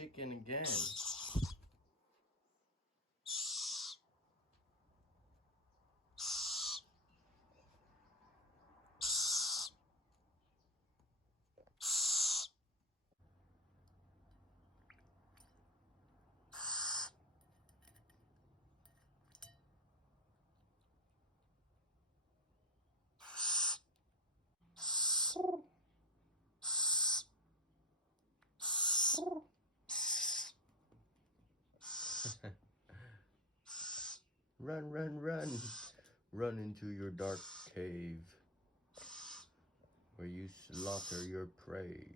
chicken again. Run, run, run. Run into your dark cave where you slaughter your prey.